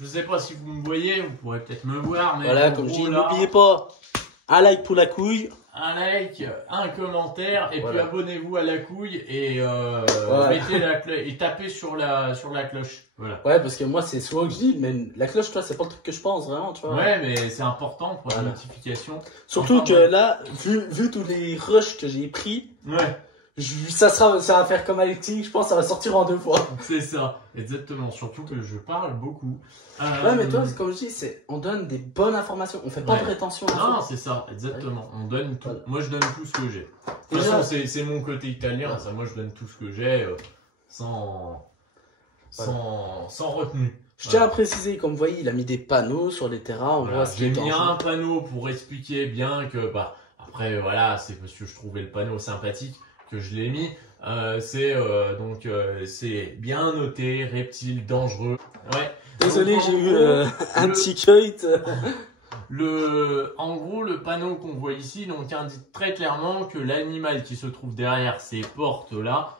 je sais pas si vous me voyez, vous pourrez peut-être me voir, mais voilà, comme je dis, n'oubliez pas, un like pour la couille. Un like, un commentaire, et voilà. puis abonnez-vous à la couille et mettez et tapez sur la cloche. Voilà. Ouais, parce que moi, c'est souvent que je dis, mais la cloche, toi, c'est pas le truc que je pense, vraiment, tu vois. Ouais, mais c'est important pour la notification. Surtout enfin, que là, vu tous les rushs que j'ai pris, ouais. Ça va faire comme Alexis, je pense que ça va sortir en 2 fois. C'est ça, exactement. Surtout que je parle beaucoup. Ouais, mais toi, comme je dis, on donne des bonnes informations. On fait pas de rétention. Non, c'est ça, exactement. On donne tout. Voilà. Moi, je donne tout ce que j'ai. De toute façon, c'est mon côté italien. Ça, moi, je donne tout ce que j'ai sans retenue. Je tiens à préciser, comme vous voyez, il a mis des panneaux sur les terrains. On voit ce J'ai mis un panneau pour expliquer bien que, après, voilà, c'est parce que je trouvais le panneau sympathique que je l'ai mis. C'est bien noté, reptile dangereux. Ouais. Désolé, j'ai eu un petit cut. En gros, le panneau qu'on voit ici donc indique très clairement que l'animal qui se trouve derrière ces portes-là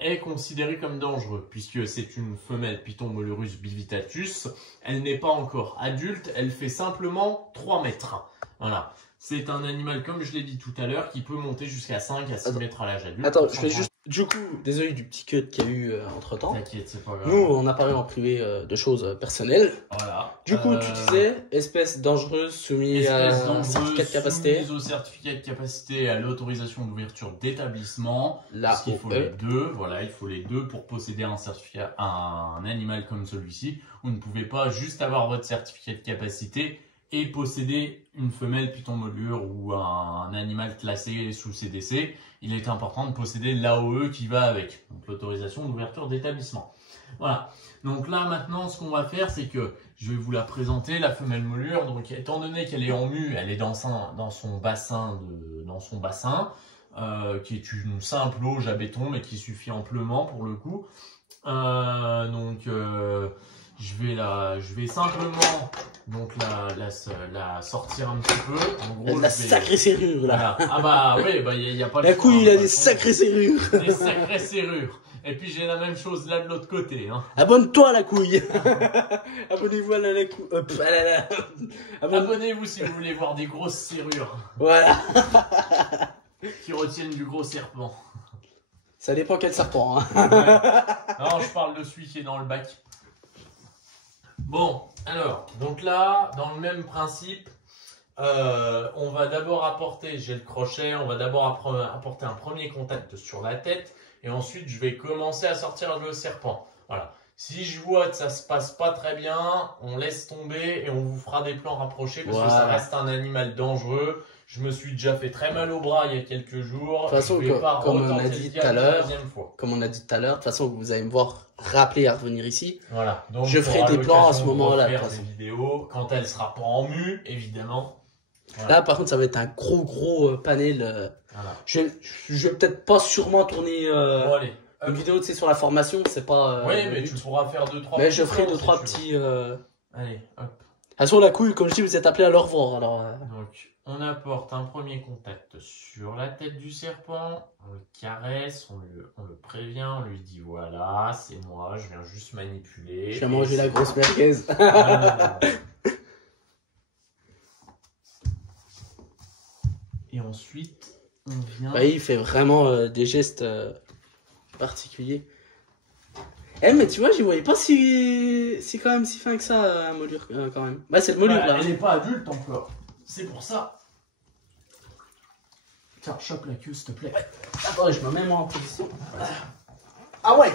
est considéré comme dangereux, puisque c'est une femelle Python molurus bivitatus. Elle n'est pas encore adulte, elle fait simplement 3 mètres. Voilà. C'est un animal, comme je l'ai dit tout à l'heure, qui peut monter jusqu'à 5 à 6 mètres à l'âge adulte. Attends, je fais juste... Du coup, désolé du petit cut qu'il y a eu entre-temps. T'inquiète, c'est pas grave. Nous, on a parlé en privé de choses personnelles. Voilà. Du coup, tu disais, espèce dangereuse soumise à un certificat de capacité. Soumise au certificat de capacité et à l'autorisation d'ouverture d'établissement. Parce qu'il faut les deux. Voilà, il faut les deux pour posséder un certificat, un animal comme celui-ci. Vous ne pouvez pas juste avoir votre certificat de capacité et posséder une femelle Python molure ou un animal classé sous CDC. Il est important de posséder l'AOE qui va avec, donc l'autorisation d'ouverture d'établissement. Voilà, donc là maintenant ce qu'on va faire c'est que je vais vous la présenter, la femelle molure. Donc étant donné qu'elle est en mue, elle est dans son bassin, qui est une simple auge à béton mais qui suffit amplement pour le coup. Je vais simplement donc la sortir un petit peu. En gros, la sacrée serrure là. Voilà. Ah bah oui, il y a pas la couille, il a des sacrées serrures. Des sacrées serrures. Et puis j'ai la même chose là de l'autre côté. Hein. Abonne-toi à la couille. Abonnez-vous à la couille. Abonnez-vous si vous voulez voir des grosses serrures. Voilà. Qui retiennent du gros serpent. Ça dépend quel serpent. Hein. Ouais. Non, je parle de celui qui est dans le bac. Bon, alors, donc là, dans le même principe, on va d'abord apporter, j'ai le crochet, on va d'abord apporter un premier contact sur la tête et ensuite je vais commencer à sortir le serpent. Voilà. Si je vois que ça se passe pas très bien, on laisse tomber et on vous fera des plans rapprochés parce que ça reste un animal dangereux. Je me suis déjà fait très mal au bras il y a quelques jours. De toute façon, comme on a dit tout à l'heure, de toute façon, vous allez me voir rappeler à revenir ici. Voilà. Donc, je ferai des plans à ce moment-là. Faire des vidéos quand elle sera pas en mue, évidemment. Voilà. Là, par contre, ça va être un gros panel. Voilà. Je vais peut-être pas sûrement tourner une vidéo, tu sais, sur la formation. C'est pas. Oui, mais tu pourras faire 2-3. Mais je ferai 2-3 petits. Allez, hop. De toute façon, la couille, comme je dis, vous êtes appelés à le revoir. Alors. Donc, on apporte un premier contact sur la tête du serpent, on le caresse, on le prévient, on lui dit voilà, c'est moi, je viens juste manipuler. Je viens manger la grosse merguez. Et ensuite, on vient... Bah, il fait vraiment des gestes particuliers. Eh mais tu vois, j'y voyais pas si quand même si fin que ça, molure quand même. Bah c'est le molure là. Elle n'est pas adulte encore. C'est pour ça. Tiens, chope la queue s'il te plaît. Ouais. Attends, je me mets moi en position. Ah ouais.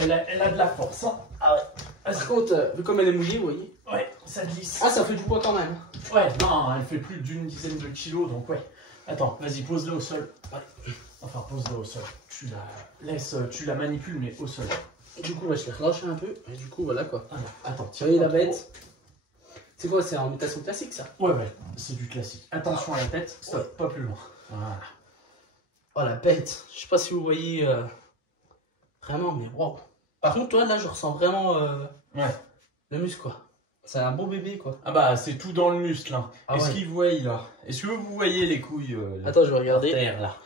Elle a de la force. Hein. Ah ouais. Par contre, vu comme elle est mouillée, vous voyez. Ouais, ça glisse. Ah, ça fait du poids quand même. Ouais, non, elle fait plus d'une dizaine de kilos, donc ouais. Attends, vas-y, pose-la au sol. Ouais. Enfin, pose-la au sol. Tu la manipules, mais au sol. Du coup, je l'ai relâché un peu. Et du coup, voilà quoi. Attends, tiens. Vous voyez la bête. C'est quoi, c'est en mutation classique ça? Ouais, c'est du classique. Attention à la tête, stop, pas plus loin. Voilà. Oh la bête. Je sais pas si vous voyez vraiment, mais wow. Par contre, toi là, je ressens vraiment le muscle quoi. C'est un bon bébé quoi. Ah bah, c'est tout dans le muscle. Hein. Ah, Est-ce qu'il voit là? Est-ce que vous voyez les couilles Attends, je vais regarder. Terre, là.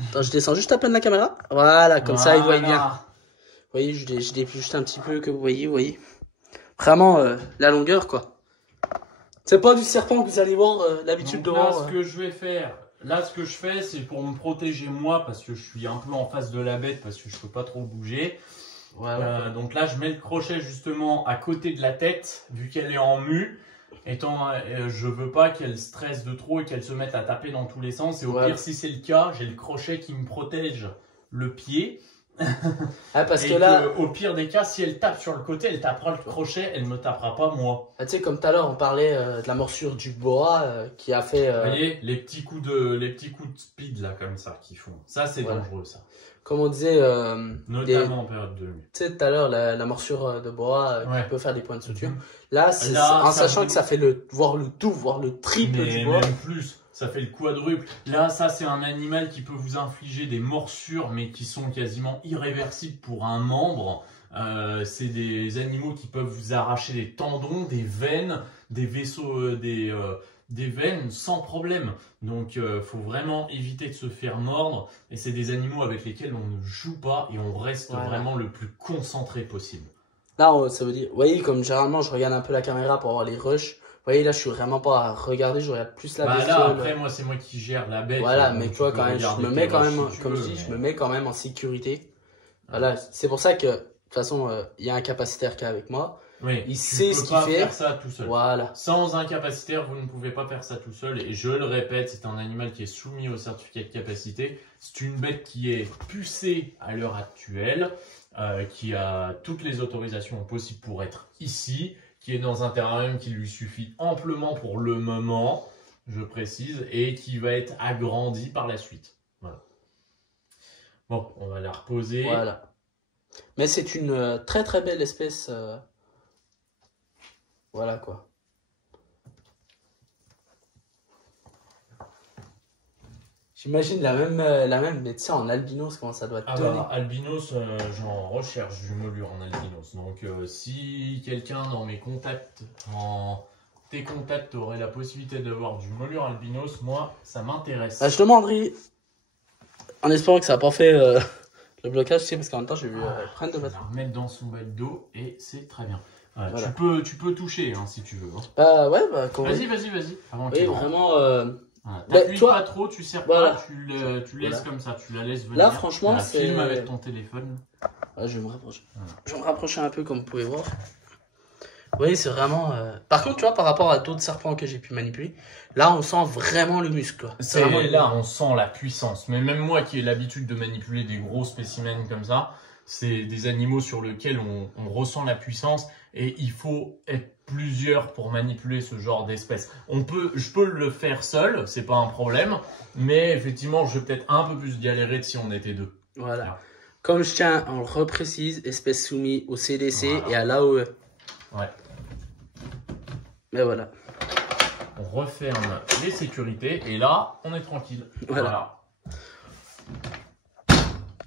Attends, je descends juste à peine la caméra. Voilà, comme ça, il voit bien. Vous voyez, je déplie juste un petit peu, que vous voyez, vraiment la longueur, quoi. C'est pas du serpent que vous allez voir l'habitude de voir. Là, ce que je vais faire, là, ce que je fais, c'est pour me protéger moi, parce que je suis un peu en face de la bête, parce que je peux pas trop bouger. Voilà. Donc là, je mets le crochet justement à côté de la tête, vu qu'elle est en mue. Je veux pas qu'elle stresse de trop et qu'elle se mette à taper dans tous les sens. Et au pire, si c'est le cas, j'ai le crochet qui me protège le pied. Parce que là, au pire des cas, si elle tape sur le côté, elle tapera le crochet, elle me tapera pas moi. Tu sais, comme tout à l'heure, on parlait de la morsure du boa qui a fait. Vous voyez, les petits coups de speed là, comme ça, qu'ils font. Ça, c'est dangereux, ça. Comme on disait. Notamment en période de nuit. Tu sais, tout à l'heure, la morsure de boa qui peut faire des points de suture. Là, en sachant que ça fait voire le double, voire le triple du boa. Même plus. Ça fait le quadruple. Là, ça, c'est un animal qui peut vous infliger des morsures, mais qui sont quasiment irréversibles pour un membre. C'est des animaux qui peuvent vous arracher des tendons, des veines, des vaisseaux, des veines sans problème. Donc, faut vraiment éviter de se faire mordre. Et c'est des animaux avec lesquels on ne joue pas et on reste vraiment le plus concentré possible. Là, ça veut dire, vous voyez, comme généralement, je regarde un peu la caméra pour avoir les rushs. Vous voyez, là, je suis vraiment pas à regarder, je regarde plus la bestiole. Là, après, moi, c'est moi qui gère la bête. Voilà, mais tu vois, quand même, je me mets quand même, comme je dis, je me mets quand même en sécurité. Voilà, c'est pour ça que, de toute façon, il y a un capacitaire qui est avec moi. Oui, il sait ce qu'il fait. Tu peux pas faire ça tout seul. Voilà. Sans un capacitaire, vous ne pouvez pas faire ça tout seul. Et je le répète, c'est un animal qui est soumis au certificat de capacité. C'est une bête qui est pucée à l'heure actuelle, qui a toutes les autorisations possibles pour être ici, qui est dans un terrarium qui lui suffit amplement pour le moment, je précise, et qui va être agrandi par la suite. Voilà. Bon, on va la reposer. Voilà. Mais c'est une très très belle espèce. Voilà quoi. J'imagine la même, mais tu sais, en albinos, comment ça doit te donner. Albinos, j'en recherche du molure en albinos. Donc, si quelqu'un dans mes contacts, tes contacts aurait la possibilité d'avoir du molure albinos, moi, ça m'intéresse. Je demanderai, en espérant que ça n'a pas fait le blocage, tu sais, parce qu'en même temps, j'ai vu prendre de mettre. Remettre dans son bête d'eau et c'est très bien. Voilà. Tu peux toucher hein, si tu veux. Hein. Ouais, vas-y. Oui, vraiment. T'appuies pas trop, tu serres pas, tu laisses comme ça, tu la laisses venir. Là, franchement, c'est. Filme avec ton téléphone. Je vais me rapprocher. Je vais me rapprocher un peu, comme vous pouvez voir. Oui, c'est vraiment. Par contre, tu vois, par rapport à d'autres serpents que j'ai pu manipuler, là, on sent vraiment le muscle. Là, on sent la puissance. Mais même moi qui ai l'habitude de manipuler des gros spécimens comme ça, c'est des animaux sur lesquels on ressent la puissance et il faut être plusieurs pour manipuler ce genre d'espèce. Je peux le faire seul, c'est pas un problème, mais effectivement, je vais peut-être un peu plus galérer si on était deux. Voilà. Comme je tiens, on le reprécise, espèce soumise au CDC et à l'AOE. Ouais. Mais voilà. On referme les sécurités et là, on est tranquille. Voilà. De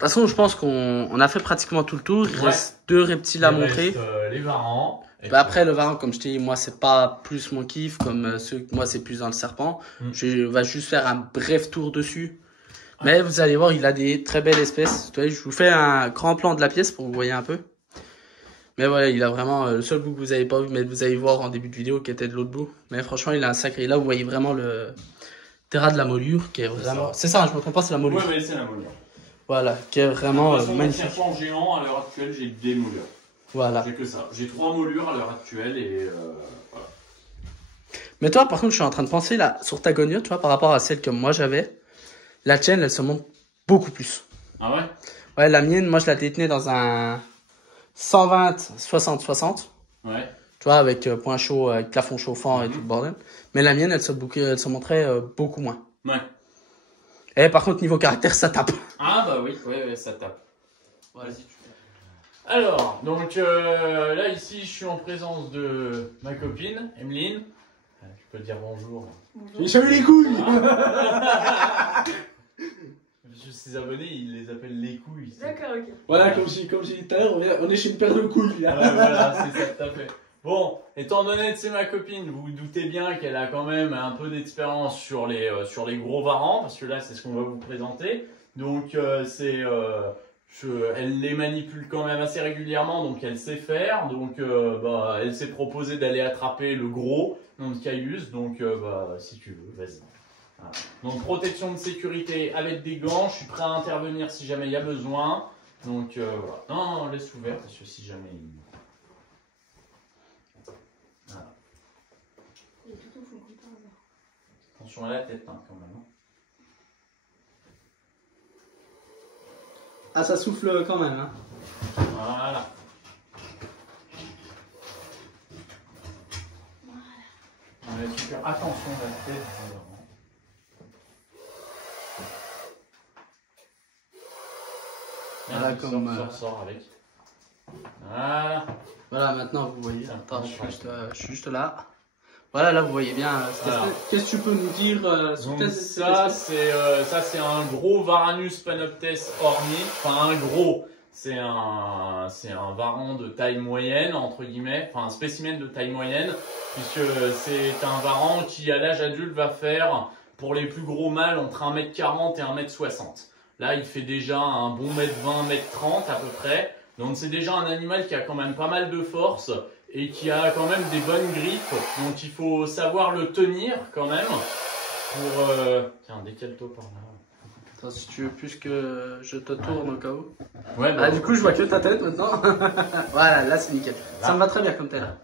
toute façon, je pense qu'on a fait pratiquement tout le tour. Il reste 2 reptiles à montrer. Les varans. Après, le varan, comme je t'ai dit, moi, c'est pas plus mon kiff. Comme moi, c'est plus dans le serpent. Je vais juste faire un bref tour dessus. Mais vous allez voir, il a des très belles espèces. Je vous fais un grand plan de la pièce pour que vous voyez un peu. Mais voilà, il a vraiment le seul bout que vous avez pas vu, mais vous allez voir en début de vidéo qui était de l'autre bout. Mais franchement, il a un sacré. Là, vous voyez vraiment le terrain de la molure qui est vraiment. C'est ça, je me trompe pas, c'est la molure. Oui, c'est la molure. Voilà, qui est vraiment magnifique. Mon serpent géant, à l'heure actuelle, j'ai des molures. Voilà. J'ai que ça. J'ai 3 molures à l'heure actuelle et voilà. Mais toi, par contre, je suis en train de penser là, sur ta goniote, tu vois, par rapport à celle que moi j'avais, la tienne, elle se monte beaucoup plus. Ah ouais? Ouais, la mienne, moi je la détenais dans un 120, 60-60. Ouais. Tu vois, avec point chaud, avec plafond chauffant et tout le bordel. Mais la mienne, elle se montrait beaucoup moins. Ouais. Et par contre, niveau caractère, ça tape. Ah bah oui, ouais, ça tape. Vas-y, tu peux. Alors, donc là, ici, je suis en présence de ma copine, Emeline. Je peux dire bonjour. Bonjour. Salut les couilles. Ses abonnés, ils les appellent les couilles. D'accord, ok. Voilà, comme j'ai dit tout à l'heure, on est chez une paire de couilles là. Voilà, c'est ça, tout à fait. Bon, étant donné que c'est ma copine, vous vous doutez bien qu'elle a quand même un peu d'expérience sur les gros varans, parce que là, c'est ce qu'on va vous présenter. Donc, c'est elle les manipule quand même assez régulièrement, donc elle sait faire. Donc elle s'est proposé d'aller attraper le gros, donc Caius. Donc si tu veux, vas-y. Voilà. Donc protection de sécurité avec des gants. Je suis prêt à intervenir si jamais il y a besoin. Donc voilà. Non, laisse ouvert parce que si jamais il... Voilà. Attention à la tête hein, quand même. Ah, ça souffle quand même. Hein. Voilà. Ouais, super. Attention à la tête. Voilà, comme sort avec. Voilà. Voilà, maintenant vous voyez. Attends, je suis juste là. Voilà, là vous voyez bien. Voilà. Qu'est-ce que tu peux nous dire sur donc ça c'est un gros Varanus panoptes orni. Enfin un gros. C'est un varan de taille moyenne entre guillemets. Enfin un spécimen de taille moyenne puisque c'est un varan qui à l'âge adulte va faire pour les plus gros mâles entre 1m40 et 1m60. Là, il fait déjà un bon 1m20, 1m30 à peu près. Donc, c'est déjà un animal qui a quand même pas mal de force et qui a quand même des bonnes griffes. Donc, il faut savoir le tenir quand même pour... Tiens, décale-toi par là. Attends, si tu veux plus que je te tourne au cas où. Ouais, bah, du coup, je vois que ta tête maintenant. Voilà, là, c'est nickel. Là. Ça me va très bien comme tel. Là,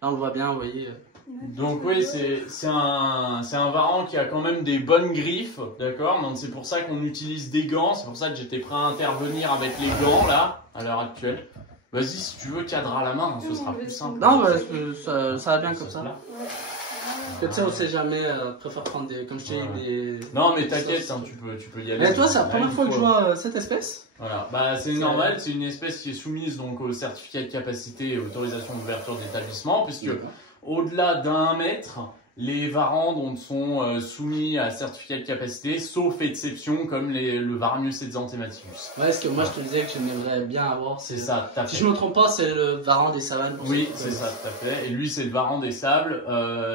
on le voit bien, vous voyez... Donc oui, c'est un varan qui a quand même des bonnes griffes, d'accord. Donc c'est pour ça qu'on utilise des gants, c'est pour ça que j'étais prêt à intervenir avec les gants là, à l'heure actuelle. Vas-y, si tu veux, cadre à la main, ce sera plus simple. Non, bah, ça va bien comme ça. Parce que tu sais, on sait jamais, préfère prendre des, comme je t'ai dit, des... Non mais t'inquiète, hein, tu peux y aller. Mais toi, c'est la première fois que je vois cette espèce. Voilà, bah c'est normal, c'est une espèce qui est soumise donc au certificat de capacité et autorisation d'ouverture d'établissement, puisque... Au-delà d'1 mètre, les varans donc, sont soumis à certificat de capacité, sauf exception comme le Varanus exanthematicus. Ouais, parce que moi je te disais que j'aimerais bien avoir. C'est ça, tout à fait. Si je ne me trompe pas, c'est le varan des savanes. Oui, c'est ça, tout à fait. Et lui, c'est le varan des sables.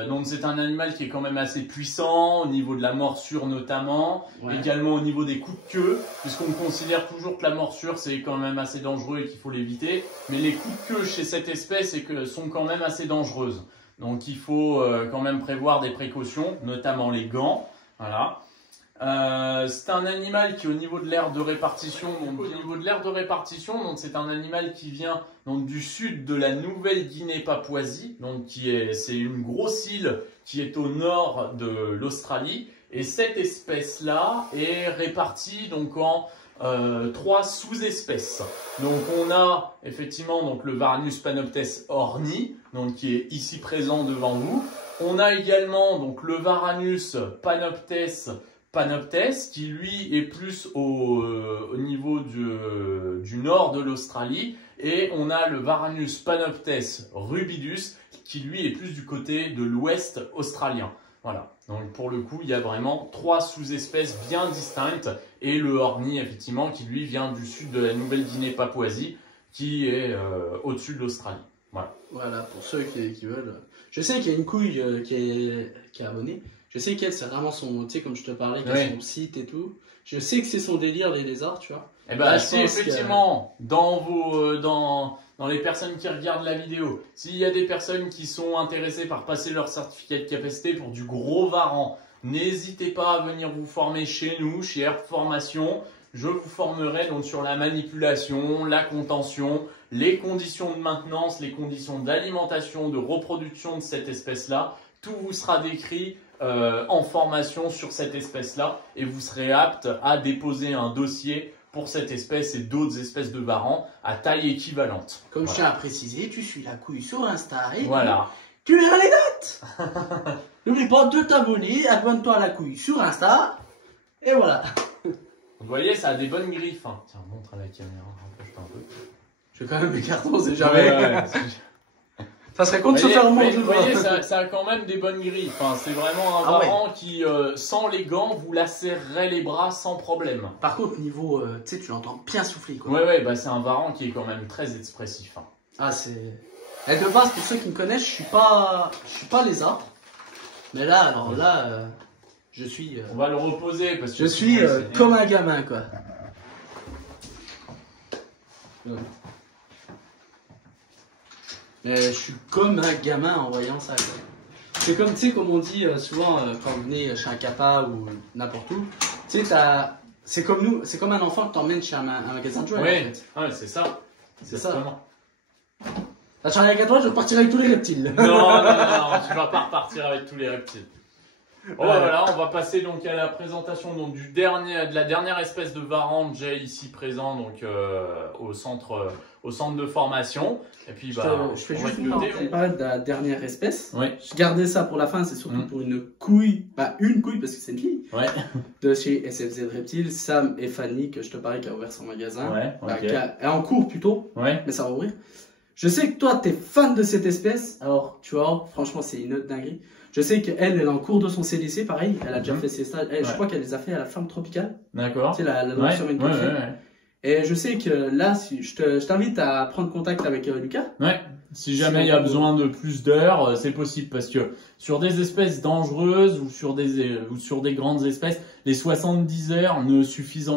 Donc c'est un animal qui est quand même assez puissant, au niveau de la morsure notamment, également au niveau des coups de queue, puisqu'on considère toujours que la morsure c'est quand même assez dangereux et qu'il faut l'éviter. Mais les coups de queue chez cette espèce sont quand même assez dangereuses. Donc il faut quand même prévoir des précautions, notamment les gants. Voilà. C'est un animal qui au niveau de l'aire de répartition, donc c'est un animal qui vient donc du sud de la Nouvelle-Guinée-Papouasie, donc c'est une grosse île qui est au nord de l'Australie. Et cette espèce-là est répartie donc en 3 sous-espèces. Donc on a effectivement donc le Varanus panoptes orni, donc qui est ici présent devant vous. On a également donc le Varanus panoptes qui lui est plus au niveau du nord de l'Australie, et on a le Varanus panoptes rubidus qui lui est plus du côté de l'ouest australien. Voilà, donc pour le coup, il y a vraiment 3 sous-espèces bien distinctes, et le orni, effectivement, qui lui vient du sud de la Nouvelle-Guinée-Papouasie, qui est au-dessus de l'Australie. Voilà. Voilà, pour ceux qui veulent. Je sais qu'il y a une couille qui est abonnée. Je sais qu'elle, c'est vraiment son, tu sais, comme je te parlais, qui a son site et tout. Je sais que c'est son délire, les lézards, tu vois. Eh ben, si effectivement, dans les personnes qui regardent la vidéo, s'il y a des personnes qui sont intéressées par passer leur certificat de capacité pour du gros varan, n'hésitez pas à venir vous former chez nous, chez Herb Formation. Je vous formerai donc sur la manipulation, la contention, les conditions de maintenance, les conditions d'alimentation, de reproduction de cette espèce-là. Tout vous sera décrit en formation sur cette espèce-là, et vous serez apte à déposer un dossier pour cette espèce et d'autres espèces de varans à taille équivalente. Comme je tiens à préciser, tu suis la couille sur Insta et voilà. Tu verras les dates. N'oublie pas de t'abonner, abonne-toi à la couille sur Insta, et voilà. Vous voyez, ça a des bonnes griffes. Hein. Tiens, montre à la caméra, rapproche-toi un peu. Je vais quand même mes cartons, c'est jamais. Ça serait con de se faire manger. Vous voyez, ça a quand même des bonnes griffes. Enfin, c'est vraiment un varan qui, sans les gants, vous lacérerait les bras sans problème. Par contre, niveau, tu sais, tu l'entends bien souffler, quoi. Ouais, bah c'est un varan qui est quand même très expressif. Hein. Ah, c'est... Et de base, pour ceux qui me connaissent, je suis pas lézard. Mais là, alors là, je suis... On va le reposer parce que... Je suis comme un gamin, quoi. Je suis comme un gamin en voyant ça. C'est comme, tu sais, comme on dit souvent quand vous venez chez un capa ou n'importe où. Tu sais, c'est comme nous, c'est comme un enfant que t'emmènes chez un magasin de jouets. Ouais, en fait. ouais, c'est ça. C'est ça. Vraiment. Là, tu avec toi, je vais partir avec tous les reptiles. Non, tu vas pas repartir avec tous les reptiles. Bon, voilà, on va passer donc à la présentation donc, de la dernière espèce de varan que j'ai ici présent donc, au centre de formation. Et puis, je fais juste une parler de la dernière espèce. Ouais. Je gardais ça pour la fin, c'est surtout pour une couille, une couille parce que c'est une fille. Ouais. De chez SFZ Reptiles, Sam et Fanny, que je te parlais, qui a ouvert son magasin. Ouais, okay. Qui est en cours plutôt, mais ça va ouvrir. Je sais que toi, tu es fan de cette espèce. Alors, tu vois, franchement, c'est une autre dinguerie. Je sais qu'elle est en cours de son CDC, pareil. Elle a déjà fait ses stages. Je crois qu'elle les a fait à la ferme tropicale. D'accord. Tu sais, la sur une Et je sais que là, si je t'invite à prendre contact avec Lucas. Ouais. Si jamais il y a besoin de plus d'heures, c'est possible parce que sur des espèces dangereuses ou sur des grandes espèces, les 70 heures ne suffisent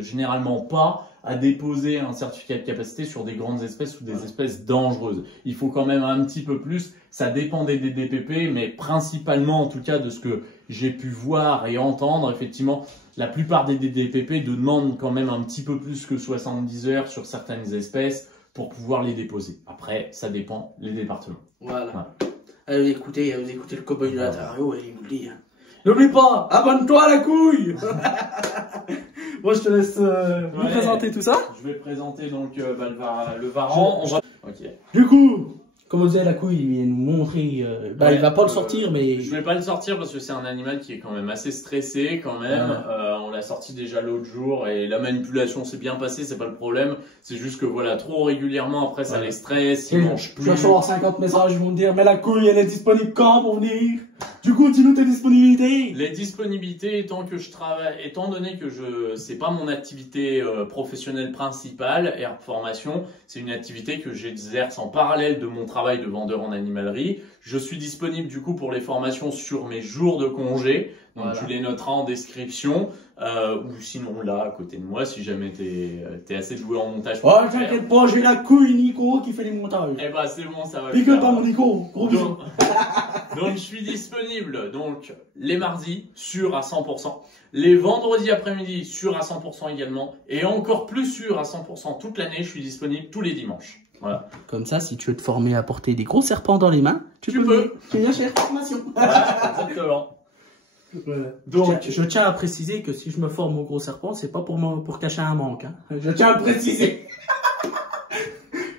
généralement pas à déposer un certificat de capacité sur des grandes espèces ou des espèces dangereuses. Il faut quand même un petit peu plus. Ça dépend des DDPP, mais principalement en tout cas de ce que j'ai pu voir et entendre, effectivement, la plupart des DDPP demandent quand même un petit peu plus que 70 heures sur certaines espèces pour pouvoir les déposer. Après, ça dépend les départements. Voilà. Écoutez le cowboy de l'Ontario et il nous dit. N'oublie pas, abonne-toi à la couille. Moi, je te laisse vous présenter tout ça. Je vais présenter donc le varan. Okay. Du coup, comme vous disait la couille, il vient nous montrer. Il va pas le sortir, mais. Je vais pas le sortir parce que c'est un animal qui est quand même assez stressé quand même. On l'a sorti déjà l'autre jour et la manipulation s'est bien passée, c'est pas le problème. C'est juste que voilà, trop régulièrement après ça les stresse, il mange plus. Je vais recevoir 50 messages, ils vont me dire, mais la couille elle est disponible quand pour venir? Du coup, dis-nous tes disponibilités. Les disponibilités étant donné que c'est pas mon activité professionnelle principale, Herb Formation, c'est une activité que j'exerce en parallèle de mon travail de vendeur en animalerie. Je suis disponible du coup pour les formations sur mes jours de congé. Donc tu les noteras en description ou sinon là à côté de moi si jamais t'es assez doué en montage. Oh t'inquiète pas, j'ai la couille Nico qui fait les montages. Eh bah c'est bon, ça va. Pique pas mon Nico, gros bisous. Donc je suis disponible donc les mardis sûr à 100%, les vendredis après-midi sûr à 100% également et encore plus sûr à 100% toute l'année. Je suis disponible tous les dimanches. Voilà. Comme ça, si tu veux te former à porter des gros serpents dans les mains, tu peux. Tu viens chez Herb Formation. Voilà, exactement. Voilà. Donc, je tiens à préciser que si je me forme au gros serpent, c'est pas pour cacher un manque. Hein. Je tiens à le préciser.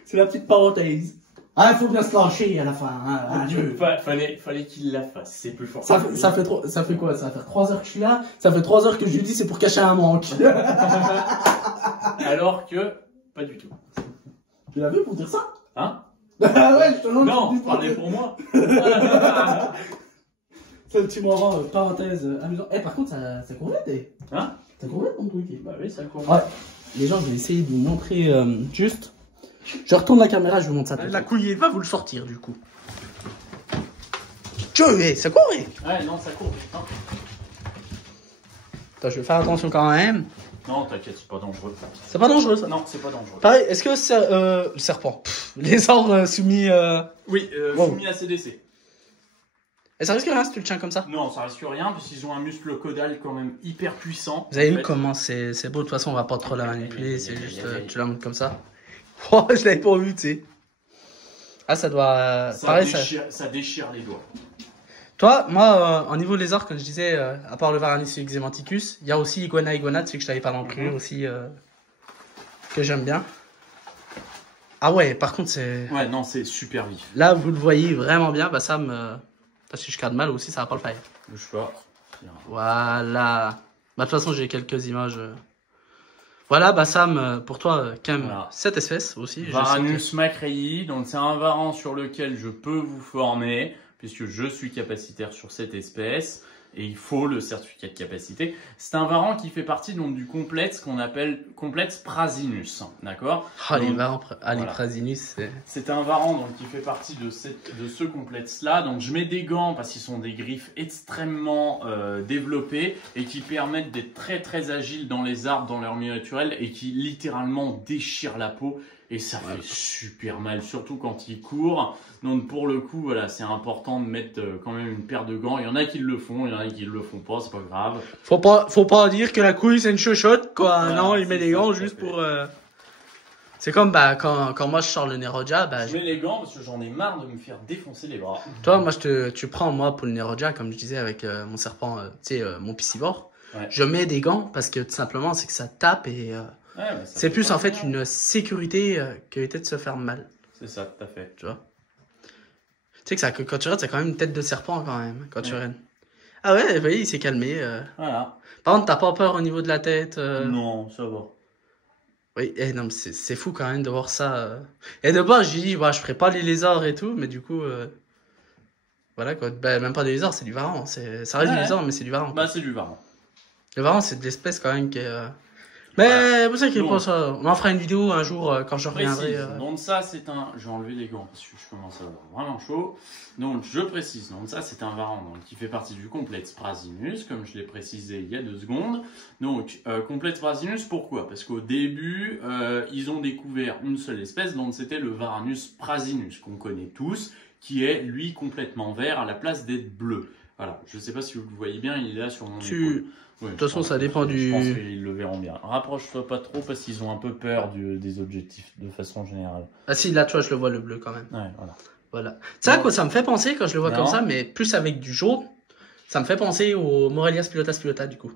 C'est la petite parenthèse. Ah, il faut bien se lâcher à la fin. Hein. Fallait qu'il la fasse. C'est plus fort. Ça fait quoi? Ça va faire 3 heures que je suis là. Ça fait 3 heures que je lui dis c'est pour cacher un manque. Alors que pas du tout. Tu l'as vu pour dire ça? Hein? Ouais, je te demande. Non, parlez pour moi. C'est un petit moment, parenthèse amusant. Par contre, ça courvette, Hein? Ça courvette ton truc. Bah oui, ça courvette. Ouais. Les gens, je vais essayer de vous montrer juste. Je retourne la caméra, je vous montre ça. La couille, va vous le sortir du coup. Ça court, Ouais, non, ça court. Non. Attends, je vais faire attention quand même. Non, t'inquiète, c'est pas dangereux. C'est pas dangereux ça? Non, c'est pas dangereux. Pareil, est-ce que c'est le serpent? Les ordres soumis. Oui, soumis à CDC. Et ça risque rien si tu le tiens comme ça? Non, ça risque rien, parce qu'ils ont un muscle caudal quand même hyper puissant. Vous avez vu comment c'est beau, de toute façon on va pas trop la manipuler, c'est juste tu la montes comme ça. Oh, je l'avais pas vu, tu sais. Ah, ça doit. Ça déchire les doigts. Toi, moi, en niveau lézard, comme je disais, à part le Varanus ixematicus, il y a aussi Iguana, celui que je t'avais parlé en privé aussi, que j'aime bien. Ah ouais, par contre, c'est. Ouais, non, c'est super vif. Là, vous le voyez vraiment bien, bah ça me. Si je garde mal aussi, ça va pas le faire. Bouge pas. Voilà. Bah, de toute façon, j'ai quelques images. Voilà, bah Sam, pour toi, qui aime cette espèce aussi. Varanus macreyi, donc c'est un varan sur lequel je peux vous former, puisque je suis capacitaire sur cette espèce. et il faut le certificat de capacité. C'est un varan qui fait partie donc du complexe qu'on appelle complexe Prasinus, d'accord? Les varans, les Prasinus, c'est un varan donc qui fait partie de ce complexe-là. Donc je mets des gants parce qu'ils sont des griffes extrêmement développées et qui permettent d'être très très agiles dans les arbres, dans leur milieu naturel et qui littéralement déchirent la peau. Et ça fait super mal, surtout quand il court. Donc pour le coup, voilà, c'est important de mettre quand même une paire de gants. Il y en a qui le font, il y en a qui le font pas, c'est pas grave. Faut pas dire que la couille c'est une chochotte, quoi. Voilà, non, il met des gants juste pour... C'est comme quand moi je sors le Neroja, je mets les gants parce que j'en ai marre de me faire défoncer les bras. Toi, moi tu prends moi pour le Neroja, comme je disais avec mon serpent, tu sais, mon piscivore. Ouais. Je mets des gants parce que tout simplement c'est que ça tape et... c'est plus en fait une sécurité que peut-être se faire mal. C'est ça, tout à fait. Tu vois? Tu sais que, quand tu regardes, c'est quand même une tête de serpent quand même, quand tu regardes. Ah ouais, vous voyez, il s'est calmé. Voilà. Par contre, t'as pas peur au niveau de la tête Non, ça va. Oui, non, mais c'est fou quand même de voir ça. Et de base, j'ai dit, je ferai pas les lézards et tout, mais du coup, voilà quoi. Même pas des lézards, c'est du varan. Ça reste du lézard, mais c'est du varan. Bah, c'est du varan. Le varan, c'est de l'espèce quand même qui est... Mais vous inquiétez pas, ça. On en fera une vidéo un jour quand je reviendrai. Donc ça, c'est un... Je vais enlever les gants parce que je commence à avoir vraiment chaud. Donc je précise, donc ça c'est un varan donc, qui fait partie du complexe Prasinus, comme je l'ai précisé il y a 2 secondes. Donc complexe Prasinus, pourquoi? Parce qu'au début, ils ont découvert une seule espèce, donc c'était le Varanus prasinus, qu'on connaît tous, qui est lui complètement vert à la place d'être bleu. Voilà, je ne sais pas si vous le voyez bien, il est là sur mon épaule. De toute façon, ça dépend du... Je pense qu'ils le verront bien. Rapproche-toi pas trop parce qu'ils ont un peu peur des objectifs de façon générale. Ah si, là, tu vois, je le vois le bleu quand même. Ouais, voilà. Tu sais quoi, ça me fait penser quand je le vois comme ça, mais plus avec du jaune, ça me fait penser au Morelias pilota du coup.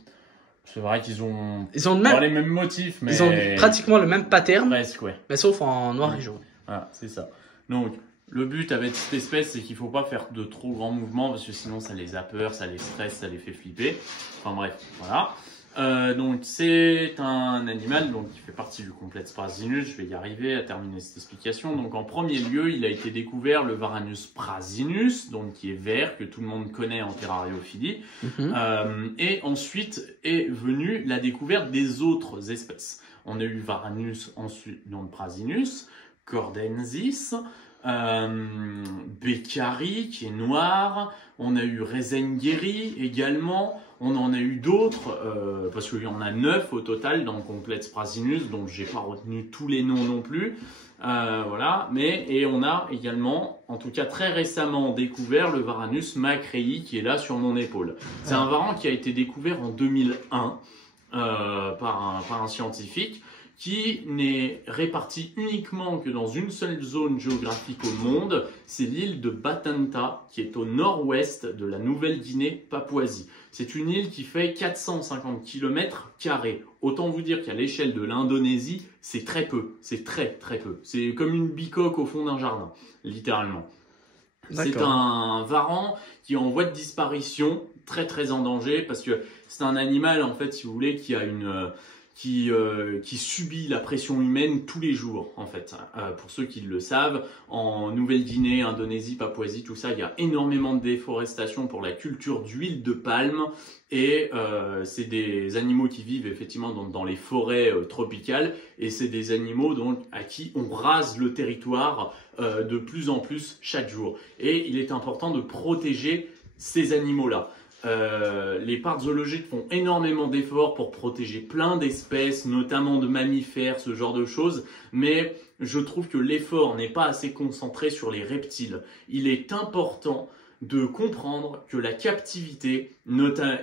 C'est vrai qu'ils ont même... les mêmes motifs, mais... Ils ont pratiquement le même pattern, presque, ouais. Mais sauf en noir et jaune. Voilà, c'est ça. Donc... Le but avec cette espèce, c'est qu'il ne faut pas faire de trop grands mouvements parce que sinon ça les a peur, ça les stresse, ça les fait flipper. Enfin bref, voilà. Donc c'est un animal qui fait partie du complexe Prasinus. Je vais y arriver à terminer cette explication. Donc en premier lieu, il a été découvert le Varanus prasinus, donc qui est vert, que tout le monde connaît en terrariophilie. Et ensuite est venue la découverte des autres espèces. On a eu Varanus, ensuite donc Prasinus, Cordensis. Beccari qui est noir, on a eu Rezengeri également, on en a eu d'autres, parce qu'il y en a 9 au total dans le complexe Prasinus, donc j'ai pas retenu tous les noms non plus, voilà, et on a également, en tout cas très récemment découvert le Varanus macrei qui est là sur mon épaule. C'est un varan qui a été découvert en 2001 par un scientifique, qui n'est réparti uniquement que dans une seule zone géographique au monde, c'est l'île de Batanta, qui est au nord-ouest de la Nouvelle-Guinée, Papouasie. C'est une île qui fait 450 km². Autant vous dire qu'à l'échelle de l'Indonésie, c'est très peu, c'est très très peu. C'est comme une bicoque au fond d'un jardin, littéralement. C'est un varan qui est en voie de disparition, très très en danger, parce que c'est un animal, en fait, si vous voulez, qui a qui subit la pression humaine tous les jours, en fait. Pour ceux qui le savent, en Nouvelle-Guinée, Indonésie, Papouasie, tout ça, il y a énormément de déforestation pour la culture d'huile de palme. Et c'est des animaux qui vivent effectivement dans les forêts tropicales. Et c'est des animaux donc, à qui on rase le territoire de plus en plus chaque jour. Et il est important de protéger ces animaux-là. Les parcs zoologiques font énormément d'efforts pour protéger plein d'espèces, notamment de mammifères, ce genre de choses, mais je trouve que l'effort n'est pas assez concentré sur les reptiles. Il est important de comprendre que la captivité,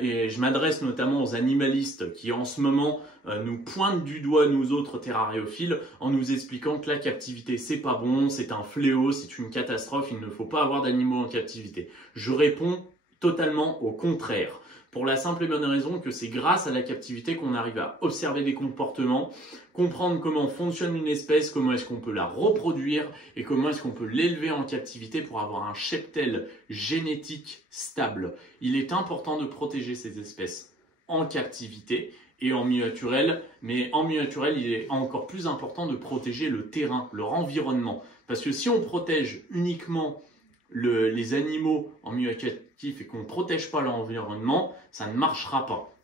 et je m'adresse notamment aux animalistes qui en ce moment nous pointent du doigt, nous autres terrariophiles, en nous expliquant que la captivité c'est pas bon, c'est un fléau, c'est une catastrophe, il ne faut pas avoir d'animaux en captivité. Je réponds totalement au contraire, pour la simple et bonne raison que c'est grâce à la captivité qu'on arrive à observer des comportements, comprendre comment fonctionne une espèce, comment est-ce qu'on peut la reproduire et comment est-ce qu'on peut l'élever en captivité pour avoir un cheptel génétique stable. Il est important de protéger ces espèces en captivité et en milieu naturel, mais en milieu naturel, il est encore plus important de protéger le terrain, leur environnement. Parce que si on protège uniquement les animaux en milieu captif et qu'on ne protège pas l'environnement, ça ne marchera pas.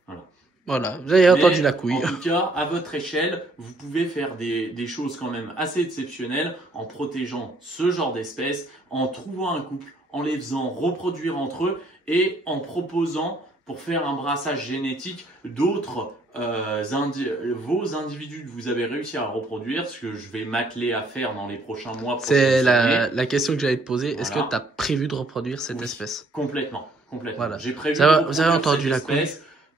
Voilà, vous avez entendu la couille. En tout cas, à votre échelle, vous pouvez faire des choses quand même assez exceptionnelles en protégeant ce genre d'espèces, en trouvant un couple, en les faisant reproduire entre eux et en proposant, pour faire un brassage génétique, d'autres vos individus que vous avez réussi à reproduire, ce que je vais m'atteler à faire dans les prochains mois. C'est la question que j'allais te poser. Voilà. Est-ce que tu as prévu de reproduire cette espèce? Complètement. Voilà. J'ai prévu vous avez entendu la couille.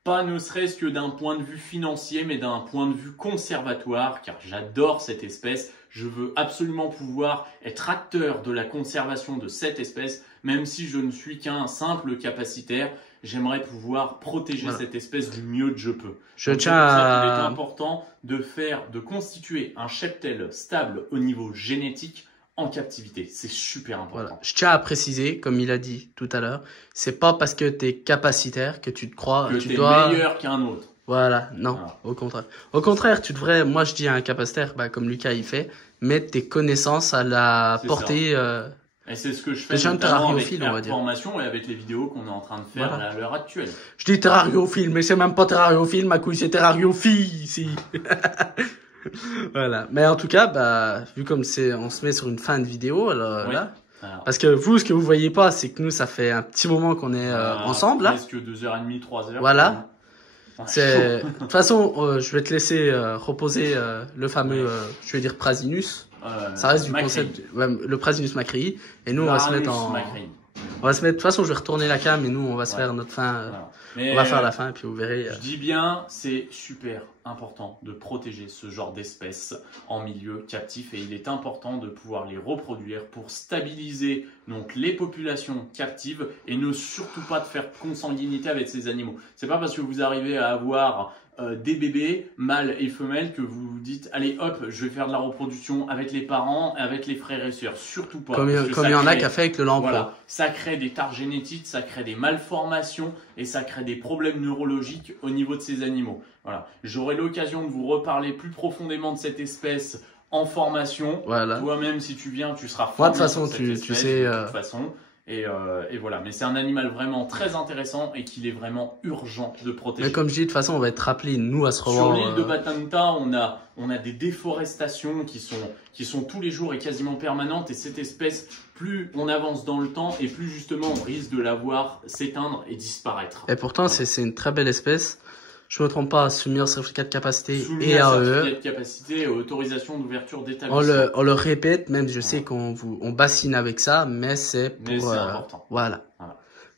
Pas ne serait-ce que d'un point de vue financier, mais d'un point de vue conservatoire, car j'adore cette espèce. Je veux absolument pouvoir être acteur de la conservation de cette espèce, même si je ne suis qu'un simple capacitaire. J'aimerais pouvoir protéger cette espèce du mieux que je peux. Je tiens à... Il est important de constituer un cheptel stable au niveau génétique en captivité. C'est super important. Voilà. Je tiens à préciser, comme il a dit tout à l'heure, c'est pas parce que tu es capacitaire que tu te crois que tu es meilleur qu'un autre. Voilà, non, au contraire. Au contraire, tu devrais, moi je dis à un capacitaire, comme Lucas il fait, mettre tes connaissances à la portée. Et c'est ce que je fais notamment avec la formation et avec les vidéos qu'on est en train de faire à l'heure actuelle. Je dis terrariophile, mais c'est même pas terrariophile, ma couille, c'est terrariophile ici. Voilà. Mais en tout cas, vu comme on se met sur une fin de vidéo, là. Parce que vous, ce que vous voyez pas, c'est que nous, ça fait un petit moment qu'on est ensemble, là. Presque 2h30, 3h. Voilà. De toute façon, je vais te laisser reposer le fameux, je vais dire Prasinus. Ça reste du concept, le Prasinus macri. Et nous, on va se mettre en... On va se mettre, de toute façon, je vais retourner la cam et nous, on va se faire notre fin. On va faire la fin et puis vous verrez. Je dis bien, c'est super important de protéger ce genre d'espèces en milieu captif et il est important de pouvoir les reproduire pour stabiliser donc les populations captives et ne surtout pas de faire consanguinité avec ces animaux. C'est pas parce que vous arrivez à avoir des bébés, mâles et femelles, que vous vous dites allez hop, je vais faire de la reproduction avec les parents, avec les frères et sœurs, surtout pas. Comme il y en a qui a fait avec le lampeau. Voilà, ça crée des tares génétiques, ça crée des malformations et ça crée des problèmes neurologiques au niveau de ces animaux. Voilà, j'aurai l'occasion de vous reparler plus profondément de cette espèce en formation. Voilà. Toi-même, si tu viens, tu seras formé. Moi, de toute façon, tu sais. De toute façon. Et voilà, mais c'est un animal vraiment très intéressant et qu'il est vraiment urgent de protéger. Mais comme je dis, de toute façon, on va être rappelé, nous, à se revoir. Sur l'île de Batanta, on a des déforestations qui sont tous les jours et quasiment permanentes. Et cette espèce, plus on avance dans le temps et plus justement on risque de la voir s'éteindre et disparaître. Et pourtant, c'est une très belle espèce. Je me trompe pas, soumis au certificat de capacité et AE. Certificat de capacité et autorisation d'ouverture d'établissement. On le répète, même je sais qu'on bassine avec ça, mais c'est pour... Mais c'est important. Voilà.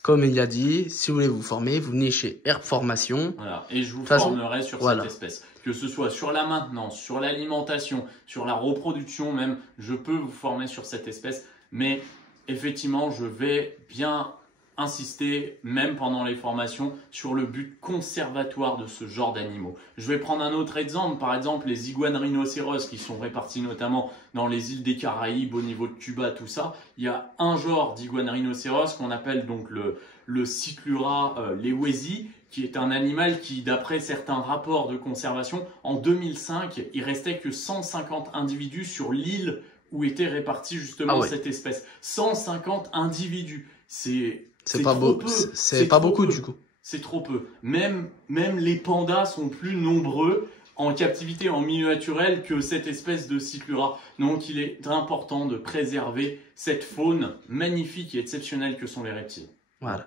Comme il a dit, si vous voulez vous former, vous venez chez Herb Formation. Voilà. Et je vous formerai sur cette espèce. Que ce soit sur la maintenance, sur l'alimentation, sur la reproduction même, je peux vous former sur cette espèce. Mais effectivement, je vais bien insister, même pendant les formations, sur le but conservatoire de ce genre d'animaux. Je vais prendre un autre exemple, par exemple les iguanes rhinocéros qui sont répartis notamment dans les îles des Caraïbes, au niveau de Cuba, tout ça. Il y a un genre d'iguane rhinocéros qu'on appelle donc le Cyclura lewesi, qui est un animal qui, d'après certains rapports de conservation, en 2005, il restait que 150 individus sur l'île où était répartie justement cette espèce. 150 individus, c'est pas beau, c'est pas beaucoup du coup. C'est trop peu. Même les pandas sont plus nombreux en captivité en milieu naturel que cette espèce de Cyclura. Donc il est important de préserver cette faune magnifique et exceptionnelle que sont les reptiles. Voilà.